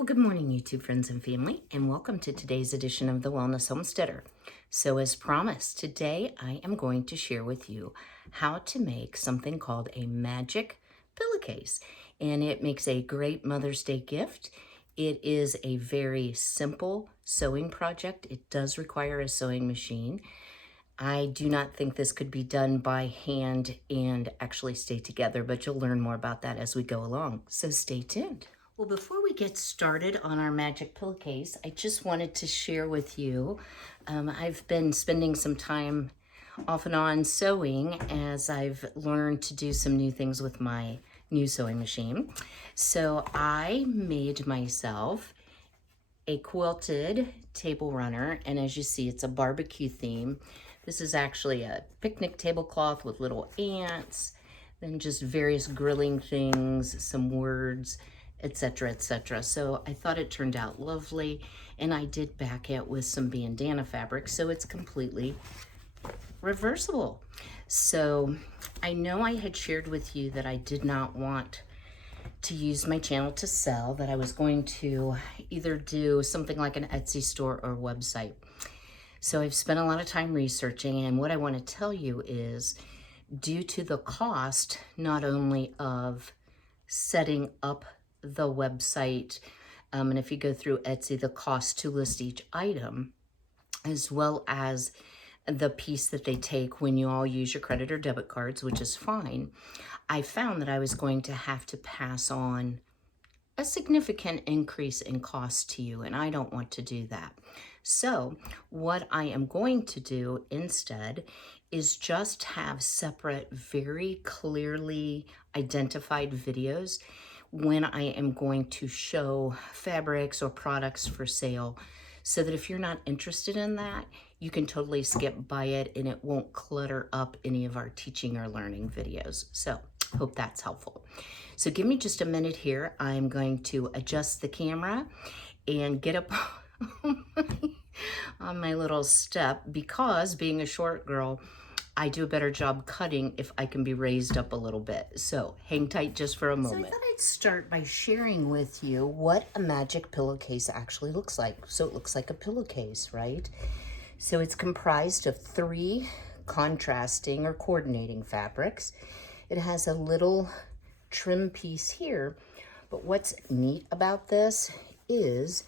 Well, good morning, YouTube friends and family, and welcome to today's edition of the Wellness Homesteader. So as promised, today I am going to share with you how to make something called a magic pillowcase, and it makes a great Mother's Day gift. It is a very simple sewing project. It does require a sewing machine. I do not think this could be done by hand and actually stay together, but you'll learn more about that as we go along. So stay tuned. Well, before we get started on our magic pillowcase, I just wanted to share with you, I've been spending some time off and on sewing as I've learned to do some new things with my new sewing machine. So I made myself a quilted table runner, and as you see, it's a barbecue theme. This is actually a picnic tablecloth with little ants, then just various grilling things, some words, etc., etc. So I thought it turned out lovely, and I did back it with some bandana fabric, so it's completely reversible. So I know I had shared with you that I did not want to use my channel to sell, that I was going to either do something like an Etsy store or website. So I've spent a lot of time researching, and what I want to tell you is, due to the cost, not only of setting up the website, and if you go through Etsy, the cost to list each item, as well as the piece that they take when you all use your credit or debit cards, which is fine, I found that I was going to have to pass on a significant increase in cost to you, and I don't want to do that. So what I am going to do instead is just have separate, very clearly identified videos when I am going to show fabrics or products for sale, so that if you're not interested in that, you can totally skip by it and it won't clutter up any of our teaching or learning videos. So hope that's helpful. So give me just a minute here. I'm going to adjust the camera and get up on my little step, because being a short girl, I do a better job cutting if I can be raised up a little bit. So hang tight just for a moment. So I thought I'd start by sharing with you what a magic pillowcase actually looks like. So it looks like a pillowcase, right? So it's comprised of 3 contrasting or coordinating fabrics. It has a little trim piece here, but what's neat about this is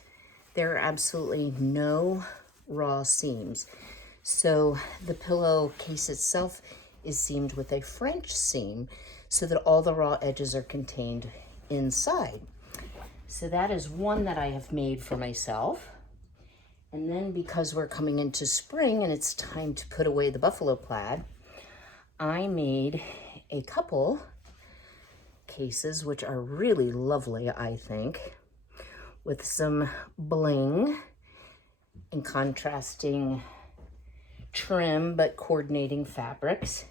there are absolutely no raw seams. So the pillowcase itself is seamed with a French seam so that all the raw edges are contained inside. So that is one that I have made for myself. And then, because we're coming into spring and it's time to put away the buffalo plaid, I made a couple cases, which are really lovely, I think, with some bling and contrasting trim but coordinating fabrics,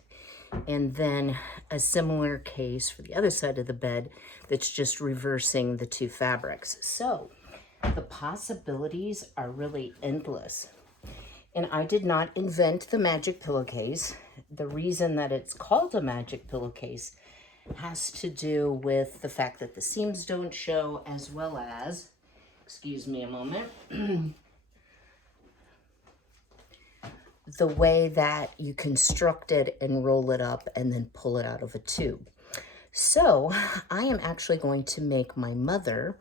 and then a similar case for the other side of the bed that's just reversing the 2 fabrics. So the possibilities are really endless. And I did not invent the magic pillowcase. The reason that it's called a magic pillowcase has to do with the fact that the seams don't show, as well as, excuse me a moment, the way that you construct it and roll it up and then pull it out of a tube. So I am actually going to make my mother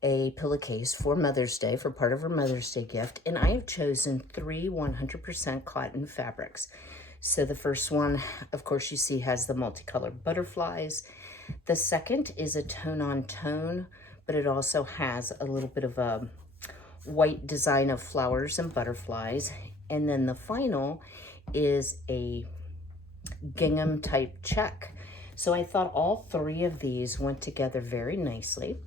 a pillowcase for Mother's Day, for part of her Mother's Day gift, and I have chosen 3 100% cotton fabrics. So the first one, of course, you see has the multicolored butterflies. The second is a tone-on-tone, but it also has a little bit of a white design of flowers and butterflies. And then the final is a gingham type check. So I thought all 3 of these went together very nicely.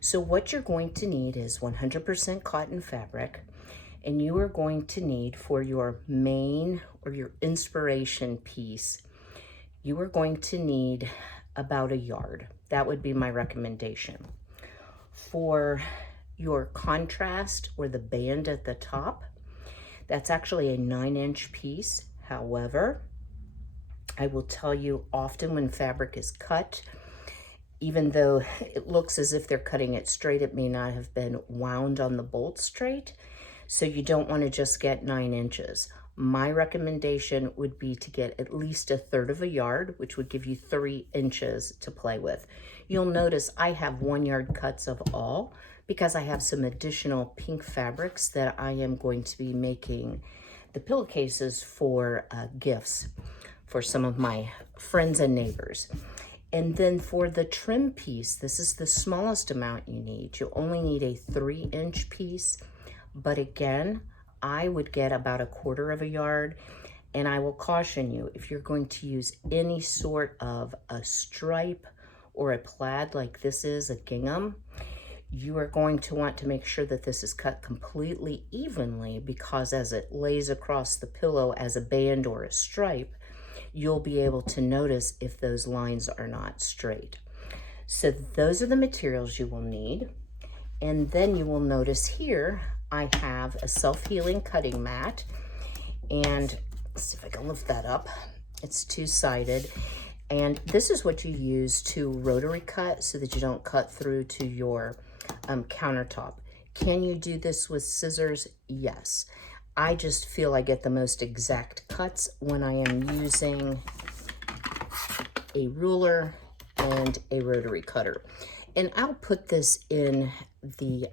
So what you're going to need is 100% cotton fabric, and you are going to need, for your main or your inspiration piece, you are going to need about a yard. That would be my recommendation. For your contrast, or the band at the top, that's actually a 9-inch piece. However, I will tell you, often when fabric is cut, Even though it looks as if they're cutting it straight, it may not have been wound on the bolt straight. So you don't want to just get 9 inches. My recommendation would be to get at least 1/3 of a yard, which would give you 3 inches to play with. You'll notice I have 1 yard cuts of all because I have some additional pink fabrics that I am going to be making the pillowcases for gifts for some of my friends and neighbors. And then for the trim piece, this is the smallest amount you need. You only need a 3-inch piece, but again, I would get about 1/4 of a yard. And I will caution you, if you're going to use any sort of a stripe or a plaid like this is, a gingham, you are going to want to make sure that this is cut completely evenly, because as it lays across the pillow as a band or a stripe, you'll be able to notice if those lines are not straight. So those are the materials you will need. And then you will notice here, I have a self-healing cutting mat. And let's see if I can lift that up. It's 2-sided. And this is what you use to rotary cut so that you don't cut through to your countertop. Can you do this with scissors? Yes. I just feel I get the most exact cuts when I am using a ruler and a rotary cutter. And I'll put this in the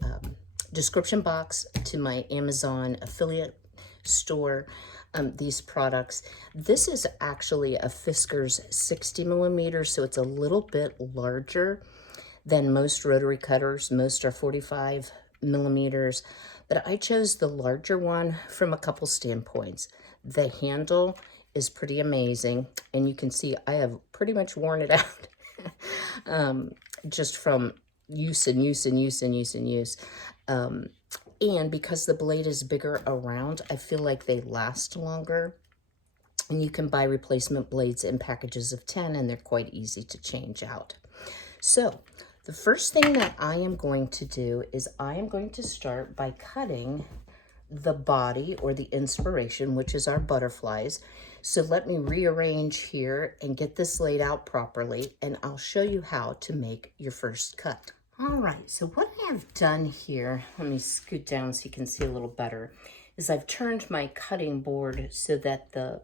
description box to my Amazon affiliate store, these products. This is actually a Fisker's 60 millimeters, so it's a little bit larger than most rotary cutters. Most are 45 millimeters. But I chose the larger one from a couple standpoints. The handle is pretty amazing, and you can see I have pretty much worn it out just from use and use and use and use and use. And because the blade is bigger around, I feel like they last longer. And you can buy replacement blades in packages of 10, and they're quite easy to change out. So the first thing that I am going to do is I am going to start by cutting the body or the inspiration, which is our butterflies. So let me rearrange here and get this laid out properly, and I'll show you how to make your first cut. All right, so what I have done here, let me scoot down so you can see a little better, is I've turned my cutting board so that the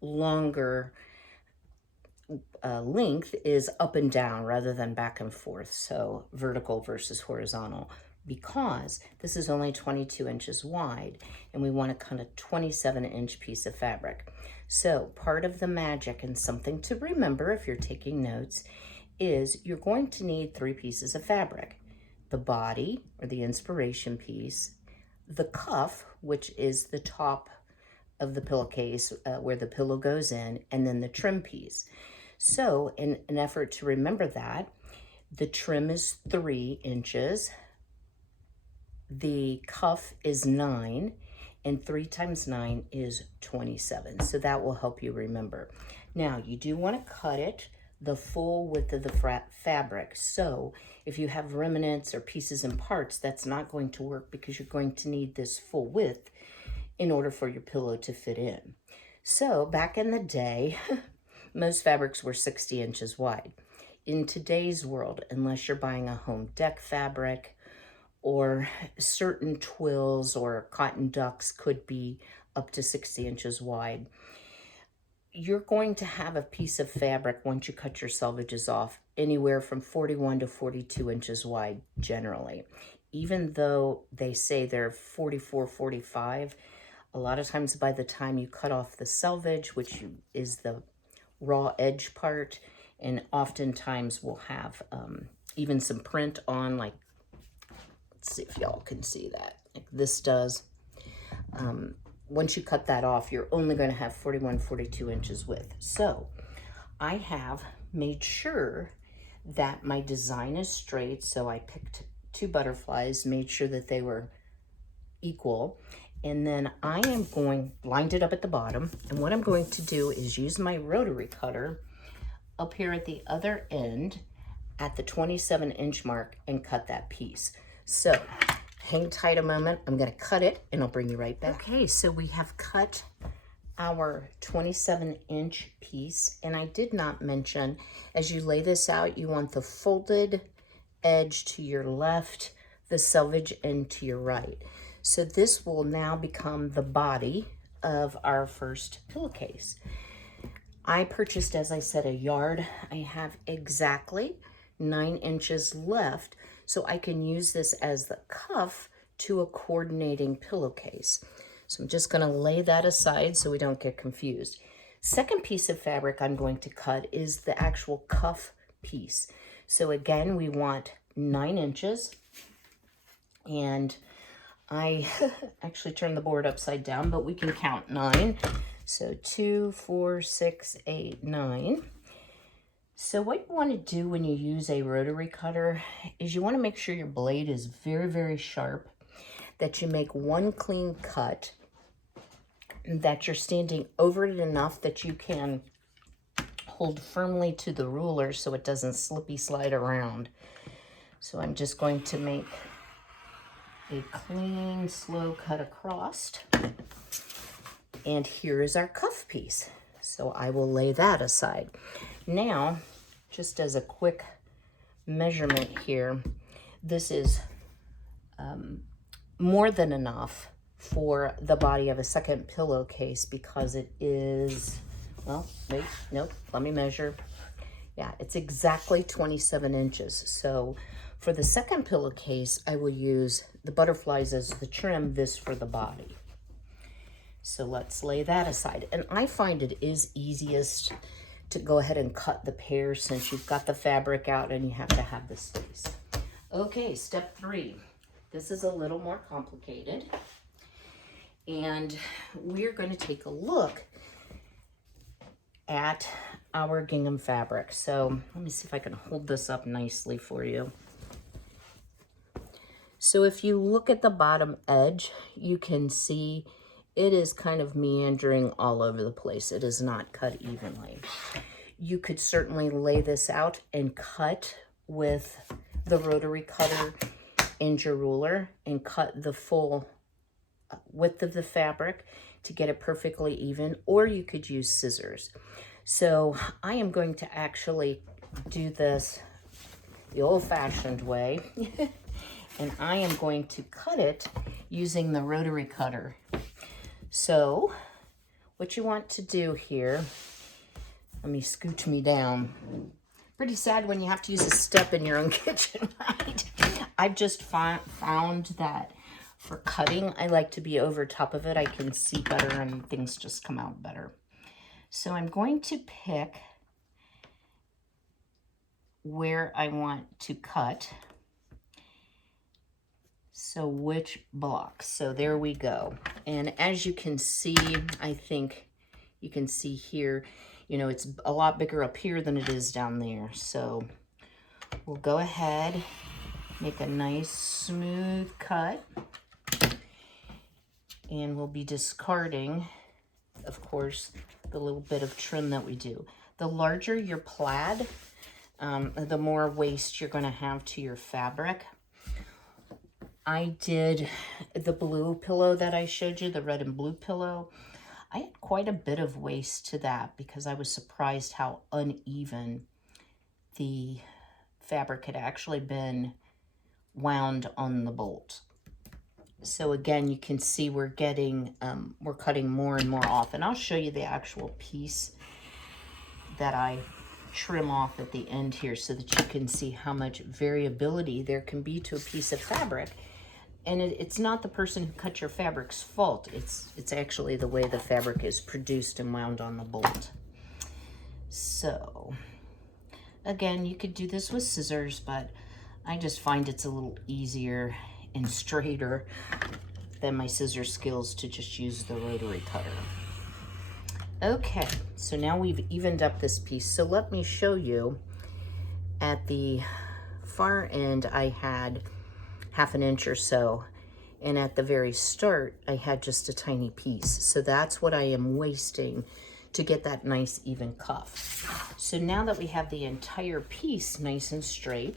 longer length is up and down rather than back and forth, so vertical versus horizontal, because this is only 22 inches wide and we want to cut a 27-inch piece of fabric. So part of the magic, and something to remember if you're taking notes, is you're going to need 3 pieces of fabric: the body or the inspiration piece, the cuff, which is the top of the pillowcase where the pillow goes in, and then the trim piece. So in an effort to remember that, the trim is 3 inches, the cuff is 9, and 3 times 9 is 27. So that will help you remember. Now, you do want to cut it the full width of the fabric. So if you have remnants or pieces and parts, that's not going to work, because you're going to need this full width in order for your pillow to fit in. So back in the day, most fabrics were 60 inches wide. In today's world, unless you're buying a home deck fabric, or certain twills or cotton ducks could be up to 60 inches wide, you're going to have a piece of fabric, once you cut your selvages off, anywhere from 41 to 42 inches wide generally. Even though they say they're 44, 45, a lot of times by the time you cut off the selvage, which is the raw edge part, and oftentimes we'll have even some print on, like, let's see if y'all can see that, like this does. Once you cut that off, you're only going to have 41, 42 inches width. So I have made sure that my design is straight. So I picked 2 butterflies, made sure that they were equal. And then I am lined it up at the bottom. And what I'm going to do is use my rotary cutter up here at the other end at the 27-inch mark and cut that piece. So hang tight a moment. I'm going to cut it and I'll bring you right back. Okay, so we have cut our 27-inch piece, and I did not mention, as you lay this out, you want the folded edge to your left, the selvage end to your right. So this will now become the body of our first pillowcase. I purchased, as I said, a yard. I have exactly 9 inches left, so I can use this as the cuff to a coordinating pillowcase. So I'm just going to lay that aside so we don't get confused. Second piece of fabric I'm going to cut is the actual cuff piece. So again, we want 9 inches, and I actually turned the board upside down, but we can count 9. So 2, 4, 6, 8, 9. So what you want to do when you use a rotary cutter is you want to make sure your blade is very, very sharp, that you make one clean cut, that you're standing over it enough that you can hold firmly to the ruler so it doesn't slippy slide around. So I'm just going to make a clean, slow cut across. And here is our cuff piece. So I will lay that aside. Now, just as a quick measurement here, this is more than enough for the body of a second pillowcase because it is, well, wait, nope, let me measure. Yeah, it's exactly 27 inches. So for the second pillowcase, I will use the butterflies as the trim, this for the body. So let's lay that aside. And I find it is easiest to go ahead and cut the pair since you've got the fabric out and you have to have the space. Okay, step 3. This is a little more complicated. And we're going to take a look at our gingham fabric. So let me see if I can hold this up nicely for you. So if you look at the bottom edge, you can see it is kind of meandering all over the place. It is not cut evenly. You could certainly lay this out and cut with the rotary cutter and your ruler and cut the full width of the fabric to get it perfectly even, or you could use scissors. So I am going to actually do this the old-fashioned way, and I am going to cut it using the rotary cutter. So what you want to do here, let me scooch me down. Pretty sad when you have to use a step in your own kitchen, right? I've just found that for cutting, I like to be over top of it. I can see better and things just come out better. So I'm going to pick where I want to cut. So which block? So there we go. And as you can see, I think you can see here, you know, it's a lot bigger up here than it is down there. So we'll go ahead, make a nice smooth cut. And we'll be discarding, of course, the little bit of trim that we do. The larger your plaid, the more waste you're going to have to your fabric. I did the blue pillow that I showed you, the red and blue pillow. I had quite a bit of waste to that because I was surprised how uneven the fabric had actually been wound on the bolt. So again, you can see we're getting, we're cutting more and more off. And I'll show you the actual piece that I trim off at the end here so that you can see how much variability there can be to a piece of fabric. And it's not the person who cut your fabric's fault. It's actually the way the fabric is produced and wound on the bolt. So again, you could do this with scissors, but I just find it's a little easier and straighter than my scissor skills to just use the rotary cutter. Okay, so now we've evened up this piece. So let me show you. At the far end, I had 1/2 inch or so, and at the very start, I had just a tiny piece. So that's what I am wasting to get that nice even cuff. So now that we have the entire piece nice and straight,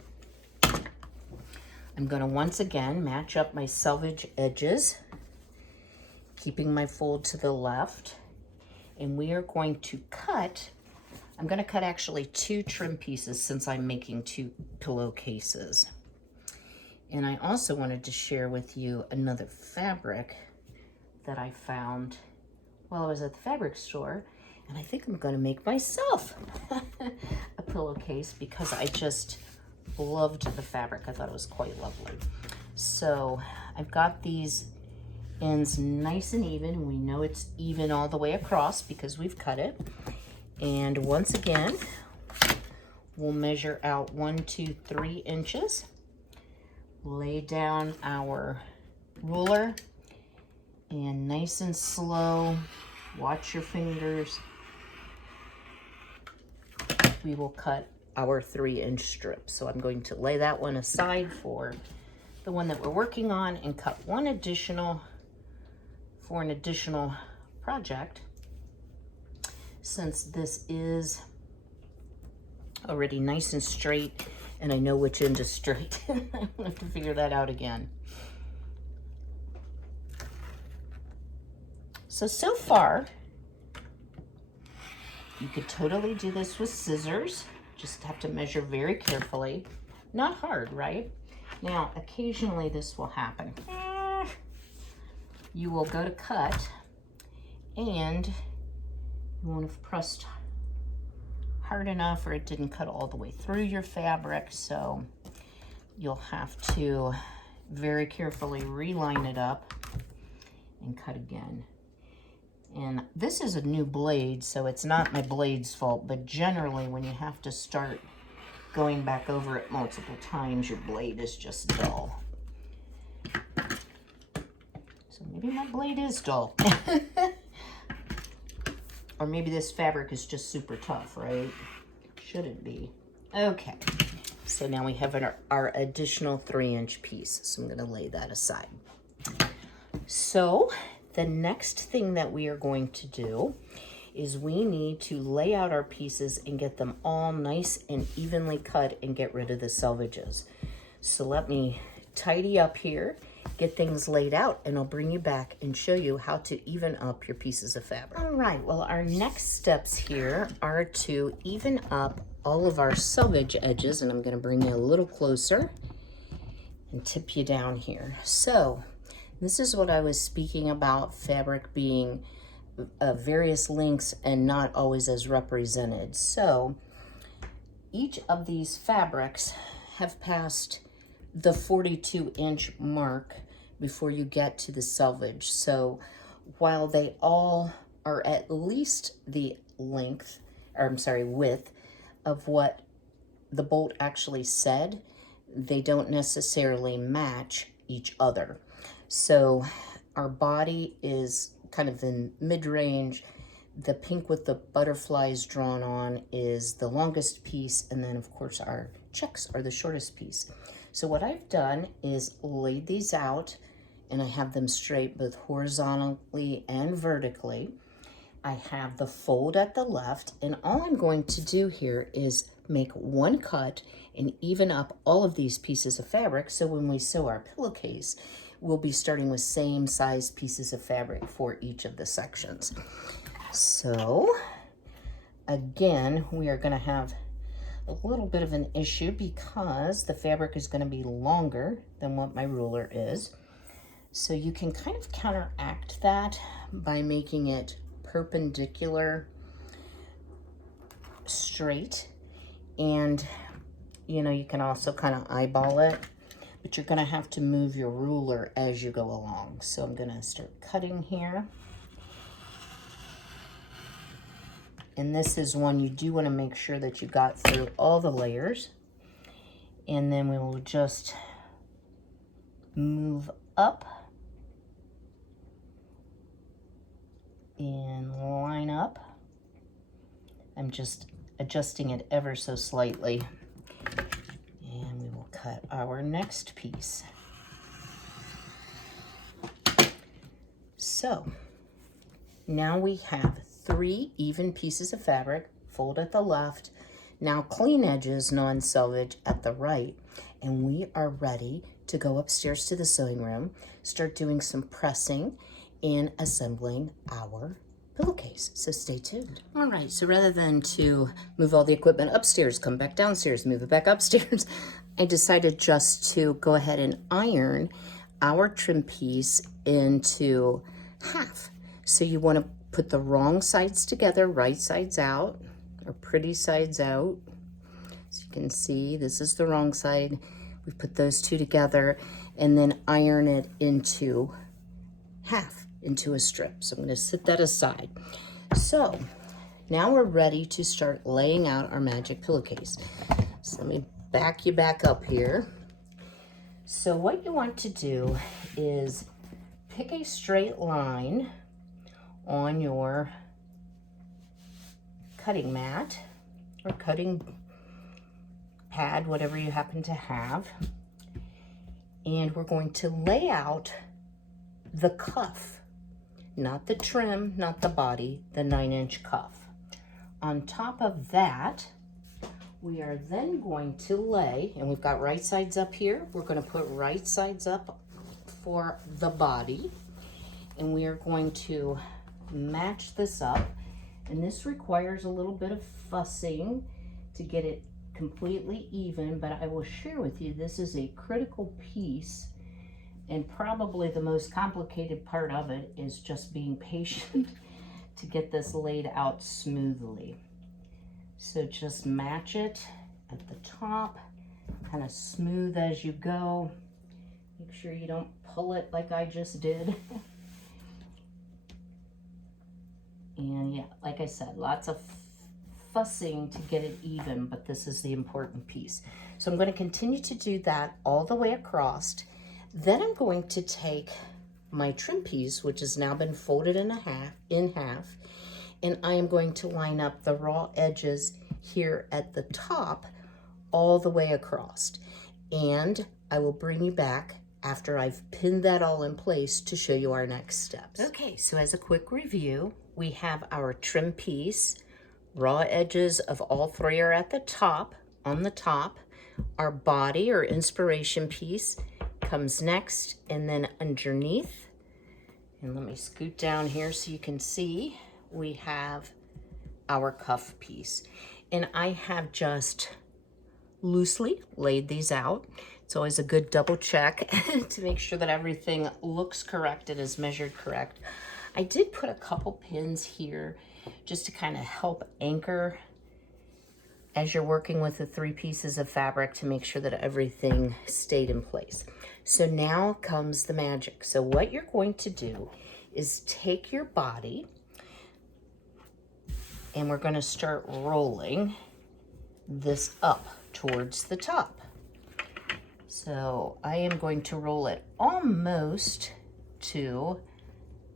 I'm going to once again match up my selvage edges, keeping my fold to the left. and we are going to cut, I'm going to cut actually 2 trim pieces since I'm making 2 pillowcases. And I also wanted to share with you another fabric that I found while I was at the fabric store, and I think I'm going to make myself a pillowcase because I just loved the fabric. I thought it was quite lovely. So I've got these ends nice and even, and we know it's even all the way across because we've cut it. And once again, we'll measure out 1, 2, 3 inches. Lay down our ruler, and nice and slow, watch your fingers. We will cut our 3-inch strip. So I'm going to lay that one aside for the one that we're working on and cut one additional for an additional project. Since this is already nice and straight, and I know which end is straight. I have to figure that out again. So far, you could totally do this with scissors. Just have to measure very carefully. Not hard, right? Now, occasionally this will happen. You will go to cut, and you won't have pressed hard enough, or it didn't cut all the way through your fabric, so you'll have to very carefully reline it up and cut again. And this is a new blade, so it's not my blade's fault, but generally when you have to start going back over it multiple times, your blade is just dull. So maybe my blade is dull. Or maybe this fabric is just super tough, right? Shouldn't be. Okay, so now we have our additional 3-inch piece. So I'm gonna lay that aside. So the next thing that we are going to do is we need to lay out our pieces and get them all nice and evenly cut and get rid of the selvages. So let me tidy up here, get things laid out, and I'll bring you back and show you how to even up your pieces of fabric. All right, well, our next steps here are to even up all of our selvage edges, and I'm gonna bring you a little closer and tip you down here. So this is what I was speaking about, fabric being various lengths and not always as represented. So each of these fabrics have passed the 42-inch mark before you get to the selvage. So while they all are at least the length, or I'm sorry, width of what the bolt actually said, they don't necessarily match each other. So our body is kind of in mid-range. The pink with the butterflies drawn on is the longest piece, and then of course our checks are the shortest piece. So what I've done is laid these out, and I have them straight both horizontally and vertically. I have the fold at the left, and all I'm going to do here is make one cut and even up all of these pieces of fabric, so when we sew our pillowcase, we'll be starting with same size pieces of fabric for each of the sections. So again, we are going to have a little bit of an issue because the fabric is going to be longer than what my ruler is. So you can kind of counteract that by making it perpendicular, straight, and you can also kind of eyeball it, but you're going to have to move your ruler as you go along. So I'm going to start cutting here. And this is one you do want to make sure that you got through all the layers. And then we will just move up and line up. I'm just adjusting it ever so slightly. And we will cut our next piece. So now we have 3 even pieces of fabric, fold at the left, now clean edges, non-selvage at the right, and we are ready to go upstairs to the sewing room, start doing some pressing and assembling our pillowcase, so stay tuned. All right, so rather than to move all the equipment upstairs, come back downstairs, move it back upstairs, I decided just to go ahead and iron our trim piece into half. So you want to put the wrong sides together, right sides out, or pretty sides out. So you can see this is the wrong side. We put those two together and then iron it into half, into a strip. So I'm going to set that aside. So now we're ready to start laying out our magic pillowcase. So let me back you back up here. So what you want to do is pick a straight line on your cutting mat or cutting pad, whatever you happen to have. And we're going to lay out the cuff, not the trim, not the body, the 9-inch cuff. On top of that, we are then going to lay, and we've got right sides up here. We're going to put right sides up for the body, and we are going to match this up. And this requires a little bit of fussing to get it completely even, but I will share with you, this is a critical piece, and probably the most complicated part of it is just being patient to get this laid out smoothly. So just match it at the top, kind of smooth as you go. Make sure you don't pull it like I just did. And yeah, like I said, lots of fussing to get it even, but this is the important piece. So I'm going to continue to do that all the way across. Then I'm going to take my trim piece, which has now been folded in half, and I am going to line up the raw edges here at the top all the way across. And I will bring you back after I've pinned that all in place to show you our next steps. Okay, so as a quick review, we have our trim piece. Raw edges of all three are at the top, on the top. Our body or inspiration piece comes next, and then underneath, and let me scoot down here so you can see, we have our cuff piece. And I have just loosely laid these out. It's always a good double check to make sure that everything looks correct and is measured correct. I did put a couple pins here just to kind of help anchor as you're working with the 3 pieces of fabric to make sure that everything stayed in place. So now comes the magic. So what you're going to do is take your body, and we're going to start rolling this up towards the top. So I am going to roll it almost to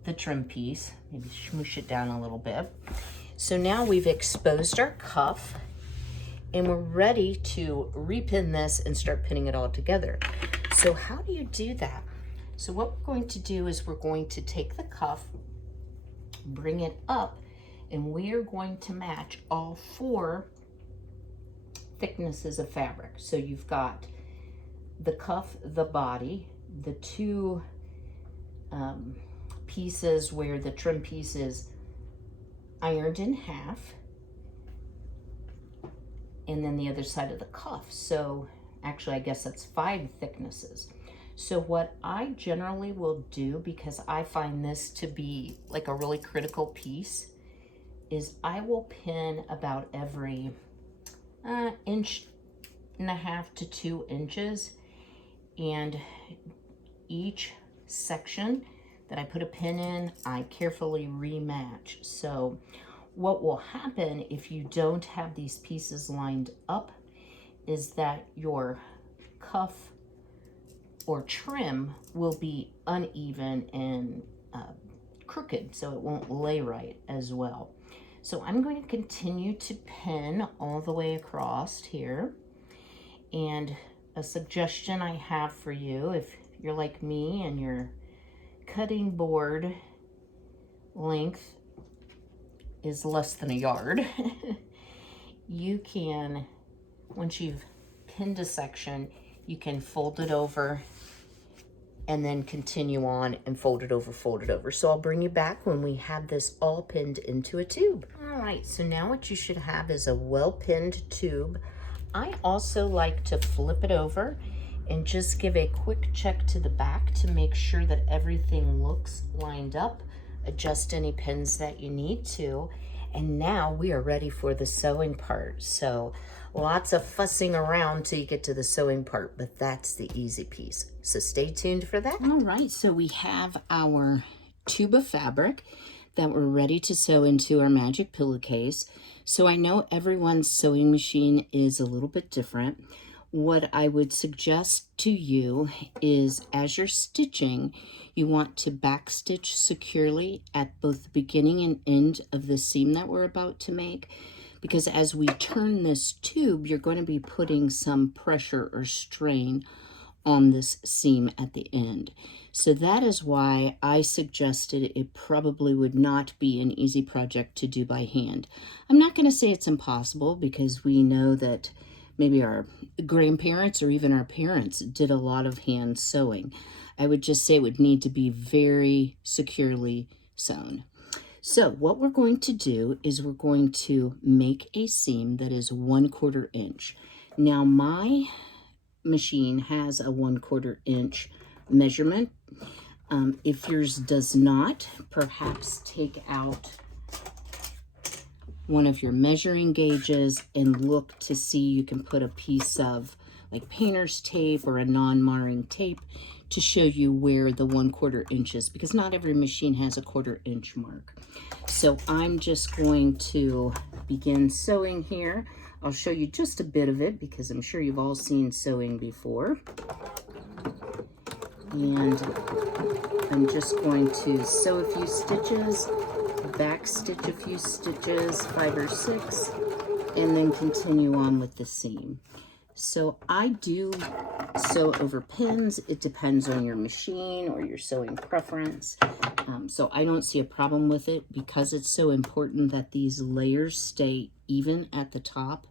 the trim piece, maybe smoosh it down a little bit. So now we've exposed our cuff, and we're ready to repin this and start pinning it all together. So how do you do that? So what we're going to do is we're going to take the cuff, bring it up, and we are going to match all 4 thicknesses of fabric. So you've got the cuff, the body, the 2 pieces where the trim piece is ironed in half, and then the other side of the cuff. So actually, I guess that's 5 thicknesses. So what I generally will do, because I find this to be like a really critical piece, is I will pin about every 1.5 inches to 2 inches, and each section that I put a pin in, I carefully rematch. So what will happen if you don't have these pieces lined up is that your cuff or trim will be uneven and crooked, so it won't lay right as well. So I'm going to continue to pin all the way across here. And a suggestion I have for you, if you're like me and your cutting board length is less than a yard, you can, once you've pinned a section, you can fold it over and then continue on and fold it over, fold it over. So I'll bring you back when we have this all pinned into a tube. All right, so now what you should have is a well-pinned tube. I also like to flip it over and just give a quick check to the back to make sure that everything looks lined up. Adjust any pins that you need to. And now we are ready for the sewing part. So lots of fussing around till you get to the sewing part, but that's the easy piece. So stay tuned for that. All right, so we have our tube of fabric that we're ready to sew into our magic pillowcase. So I know everyone's sewing machine is a little bit different. What I would suggest to you is, as you're stitching, you want to backstitch securely at both the beginning and end of the seam that we're about to make, because as we turn this tube, you're going to be putting some pressure or strain on this seam at the end. So that is why I suggested it probably would not be an easy project to do by hand. I'm not going to say it's impossible, because we know that maybe our grandparents or even our parents did a lot of hand sewing. I would just say it would need to be very securely sewn. So what we're going to do is we're going to make a seam that is 1/4 inch. Now my machine has a 1/4 inch measurement. If yours does not, perhaps take out one of your measuring gauges and look to see you can put a piece of like painter's tape or a non-marring tape to show you where the 1/4 inch is, because not every machine has a 1/4 inch mark. So I'm just going to begin sewing here. I'll show you just a bit of it because I'm sure you've all seen sewing before. And I'm just going to sew a few stitches, back stitch a few stitches, 5 or 6, and then continue on with the seam. So I do sew over pins. It depends on your machine or your sewing preference. So I don't see a problem with it, because it's so important that these layers stay even at the top.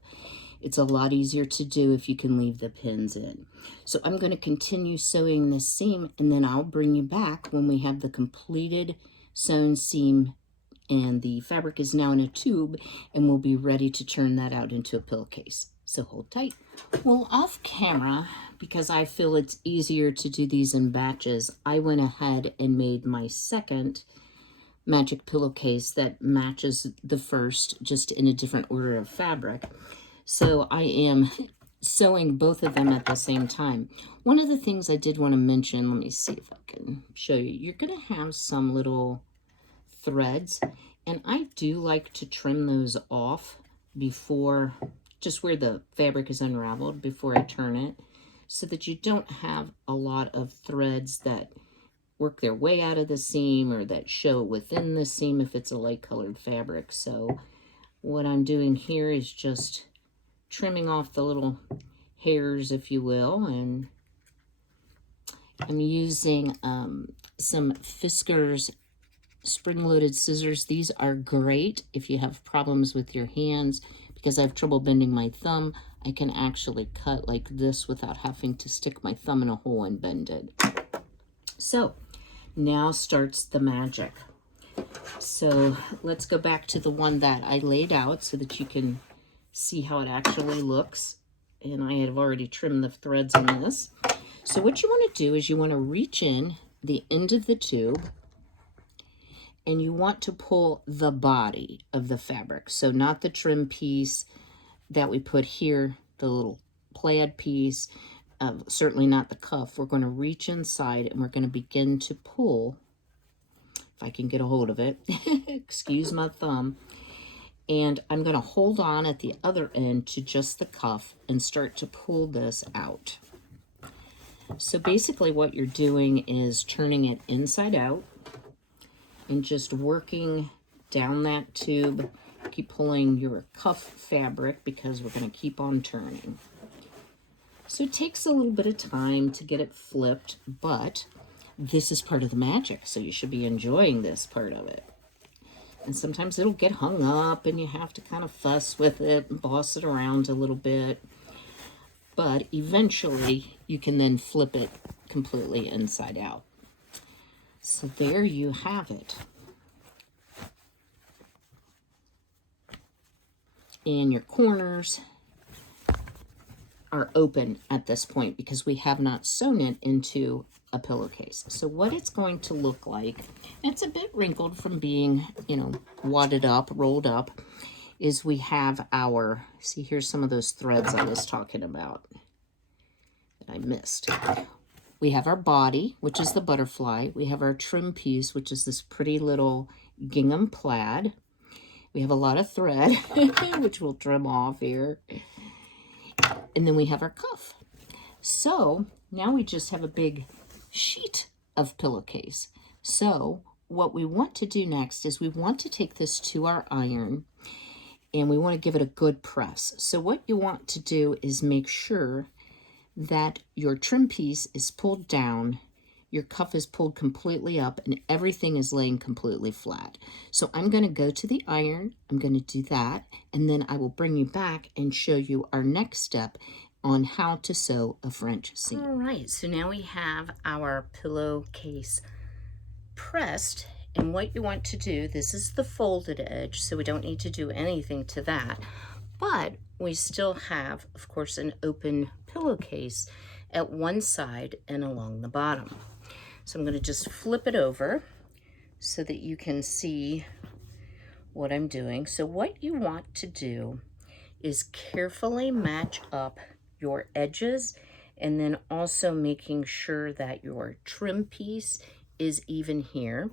It's a lot easier to do if you can leave the pins in. So I'm going to continue sewing this seam, and then I'll bring you back when we have the completed sewn seam and the fabric is now in a tube, and we'll be ready to turn that out into a pillowcase. So hold tight. Well, off camera, because I feel it's easier to do these in batches, I went ahead and made my second magic pillowcase that matches the first, just in a different order of fabric. So I am sewing both of them at the same time. One of the things I did want to mention, let me see if I can show you. You're going to have some little threads, and I do like to trim those off before, just where the fabric is unraveled, before I turn it, so that you don't have a lot of threads that work their way out of the seam or that show within the seam if it's a light colored fabric. So what I'm doing here is just trimming off the little hairs, if you will, and I'm using some Fisker's spring-loaded scissors. These are great if you have problems with your hands, because I have trouble bending my thumb. I can actually cut like this without having to stick my thumb in a hole and bend it. So now starts the magic. So let's go back to the one that I laid out so that you can see how it actually looks. And I have already trimmed the threads on this. So what you want to do is you want to reach in the end of the tube, and you want to pull the body of the fabric. So not the trim piece that we put here, the little plaid piece, certainly not the cuff. We're going to reach inside and we're going to begin to pull, if I can get a hold of it, excuse my thumb, and I'm going to hold on at the other end to just the cuff and start to pull this out. So basically what you're doing is turning it inside out and just working down that tube. Keep pulling your cuff fabric because we're going to keep on turning. So it takes a little bit of time to get it flipped, but this is part of the magic, so you should be enjoying this part of it. And sometimes it'll get hung up and you have to kind of fuss with it and boss it around a little bit. But eventually you can then flip it completely inside out. So there you have it. And your corners are open at this point because we have not sewn it into a pillowcase. So what it's going to look like, it's a bit wrinkled from being, you know, wadded up, rolled up, is we have our, see, here's some of those threads I was talking about that I missed. We have our body, which is the butterfly. We have our trim piece, which is this pretty little gingham plaid. We have a lot of thread, which we'll trim off here. And then we have our cuff. So now we just have a big sheet of pillowcase. So what we want to do next is we want to take this to our iron and we want to give it a good press. So what you want to do is make sure that your trim piece is pulled down, your cuff is pulled completely up, and everything is laying completely flat. So I'm going to go to the iron, I'm going to do that, and then I will bring you back and show you our next step on how to sew a French seam. All right, so now we have our pillowcase pressed, and what you want to do, this is the folded edge, so we don't need to do anything to that, but we still have, of course, an open pillowcase at one side and along the bottom. So I'm going to just flip it over so that you can see what I'm doing. So what you want to do is carefully match up your edges and then also making sure that your trim piece is even here.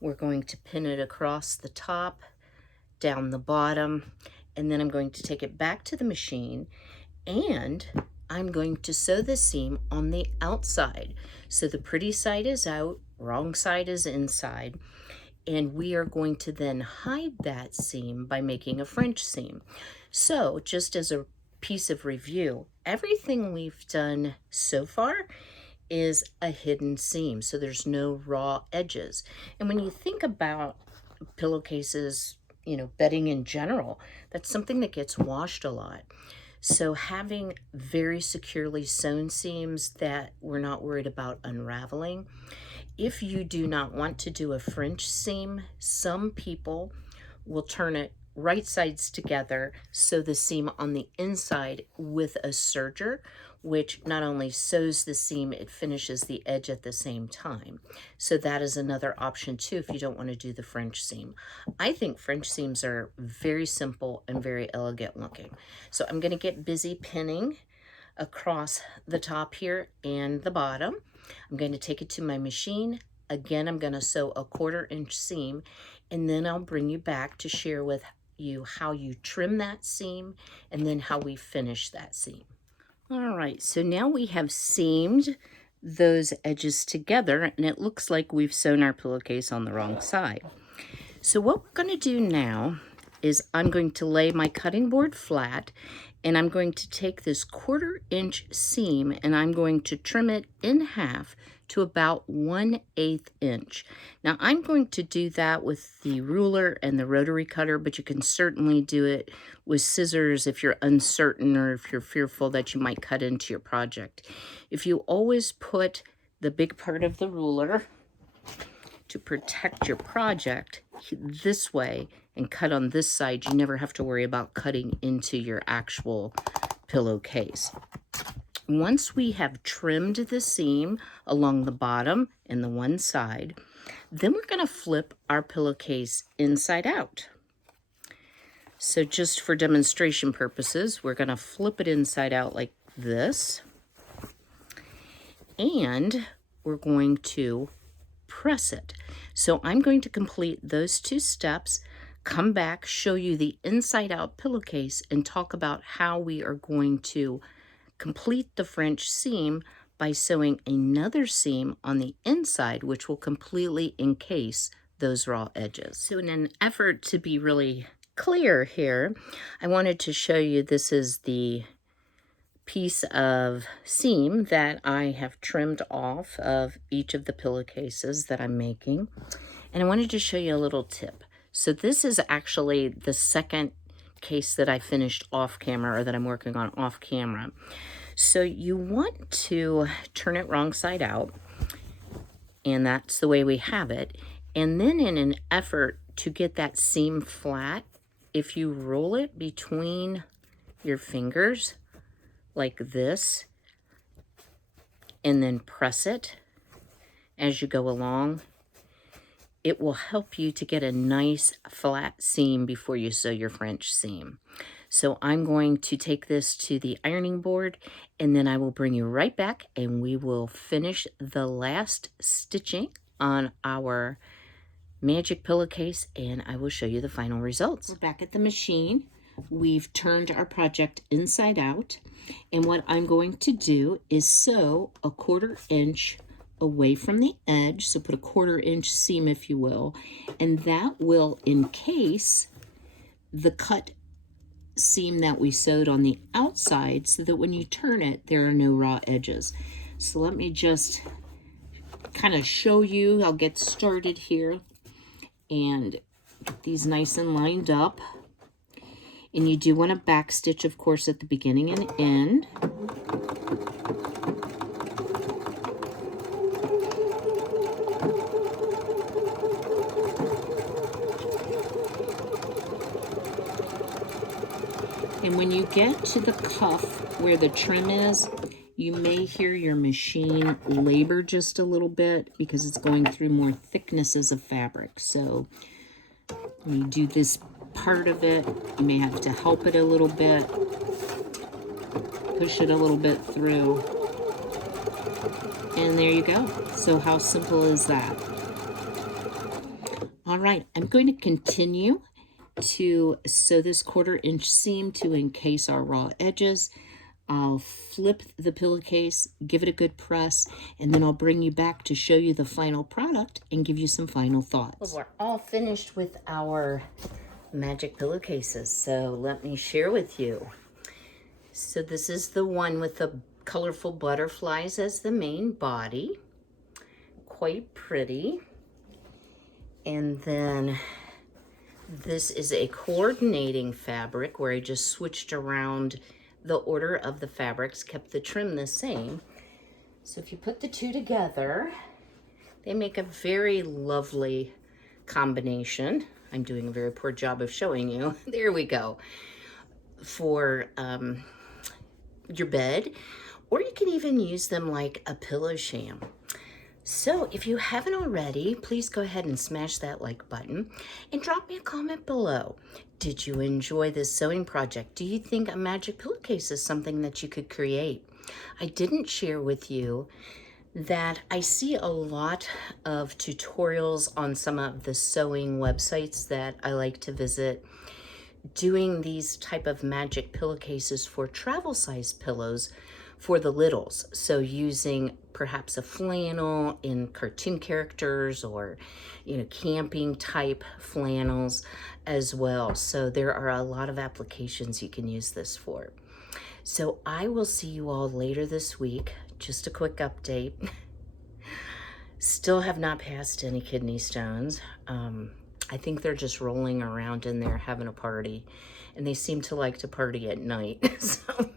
We're going to pin it across the top, down the bottom, and then I'm going to take it back to the machine and I'm going to sew the seam on the outside. So the pretty side is out, wrong side is inside, and we are going to then hide that seam by making a French seam. So just as a piece of review, everything we've done so far is a hidden seam, so there's no raw edges. And when you think about pillowcases, you know, bedding in general, that's something that gets washed a lot. So having very securely sewn seams that we're not worried about unraveling. If you do not want to do a French seam, some people will turn it right sides together, sew the seam on the inside with a serger, which not only sews the seam, it finishes the edge at the same time. So that is another option too if you don't want to do the French seam. I think French seams are very simple and very elegant looking. So I'm going to get busy pinning across the top here and the bottom. I'm going to take it to my machine. Again, I'm going to sew a 1/4 inch seam, and then I'll bring you back to share with you how you trim that seam and then how we finish that seam. All right, so now we have seamed those edges together, and it looks like we've sewn our pillowcase on the wrong side. So what we're going to do now is I'm going to lay my cutting board flat, and I'm going to take this 1/4 inch seam and I'm going to trim it in half to about 1/8 inch. Now I'm going to do that with the ruler and the rotary cutter, but you can certainly do it with scissors if you're uncertain or if you're fearful that you might cut into your project. If you always put the big part of the ruler to protect your project this way and cut on this side, you never have to worry about cutting into your actual pillowcase. Once we have trimmed the seam along the bottom and the one side, then we're going to flip our pillowcase inside out. So just for demonstration purposes, we're going to flip it inside out like this. And we're going to press it. So I'm going to complete those 2 steps, come back, show you the inside out pillowcase, and talk about how we are going to complete the French seam by sewing another seam on the inside, which will completely encase those raw edges. So in an effort to be really clear here, I wanted to show you this is the piece of seam that I have trimmed off of each of the pillowcases that I'm making. And I wanted to show you a little tip. So this is actually the second case that I finished off camera, or that I'm working on off camera. So you want to turn it wrong side out, and that's the way we have it. And then in an effort to get that seam flat, if you roll it between your fingers like this, and then press it as you go along, it will help you to get a nice flat seam before you sew your French seam. So I'm going to take this to the ironing board, and then I will bring you right back and we will finish the last stitching on our magic pillowcase, and I will show you the final results. We're back at the machine. We've turned our project inside out, and what I'm going to do is sew a 1/4 inch away from the edge, so put a 1/4 inch seam, if you will, and that will encase the cut seam that we sewed on the outside so that when you turn it, there are no raw edges. So let me just kind of show you. I'll get started here and get these nice and lined up. And you do want to back stitch, of course, at the beginning and end. And when you get to the cuff where the trim is, you may hear your machine labor just a little bit because it's going through more thicknesses of fabric. So when you do this part of it, you may have to help it a little bit, push it a little bit through, and there you go. So how simple is that? All right, I'm going to continue to sew this 1/4 inch seam to encase our raw edges. I'll flip the pillowcase, give it a good press, and then I'll bring you back to show you the final product and give you some final thoughts. Well, we're all finished with our magic pillowcases, so let me share with you. So this is the one with the colorful butterflies as the main body. Quite pretty. And then this is a coordinating fabric where I just switched around the order of the fabrics, kept the trim the same. So if you put the two together, they make a very lovely combination. I'm doing a very poor job of showing you. There we go. For your bed, or you can even use them like a pillow sham. So if you haven't already, please go ahead and smash that like button and drop me a comment below. Did you enjoy this sewing project? Do you think a magic pillowcase is something that you could create? I didn't share with you that I see a lot of tutorials on some of the sewing websites that I like to visit, doing these type of magic pillowcases for travel size pillows for the littles. So using perhaps a flannel in cartoon characters, or camping type flannels as well. So there are a lot of applications you can use this for. So I will see you all later this week. Just a quick update. Still have not passed any kidney stones. I think they're just rolling around in there having a party, and they seem to like to party at night. So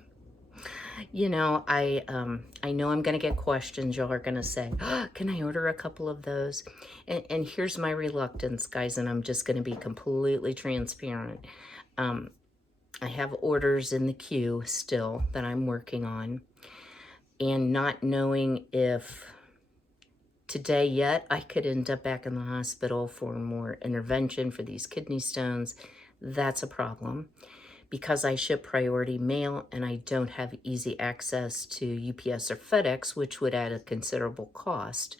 I know I'm going to get questions. Y'all are going to say, oh, can I order a couple of those? And here's my reluctance, guys, and I'm just going to be completely transparent. I have orders in the queue still that I'm working on, and not knowing if today yet I could end up back in the hospital for more intervention for these kidney stones. That's a problem. Because I ship priority mail and I don't have easy access to UPS or FedEx, which would add a considerable cost,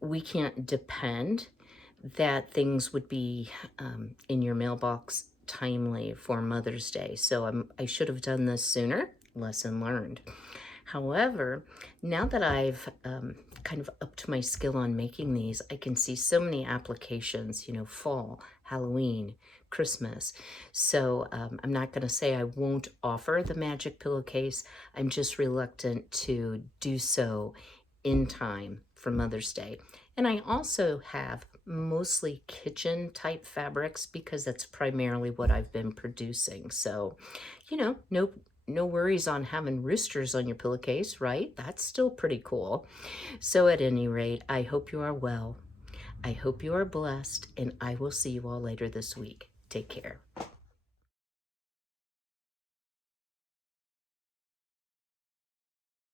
we can't depend that things would be in your mailbox timely for Mother's Day. So I should have done this sooner. Lesson learned. However, now that I've kind of upped my skill on making these, I can see so many applications, fall, Halloween, Christmas. So I'm not going to say I won't offer the magic pillowcase. I'm just reluctant to do so in time for Mother's Day. And I also have mostly kitchen type fabrics because that's primarily what I've been producing. So, no worries on having roosters on your pillowcase, right? That's still pretty cool. So at any rate, I hope you are well. I hope you are blessed, and I will see you all later this week. Take care.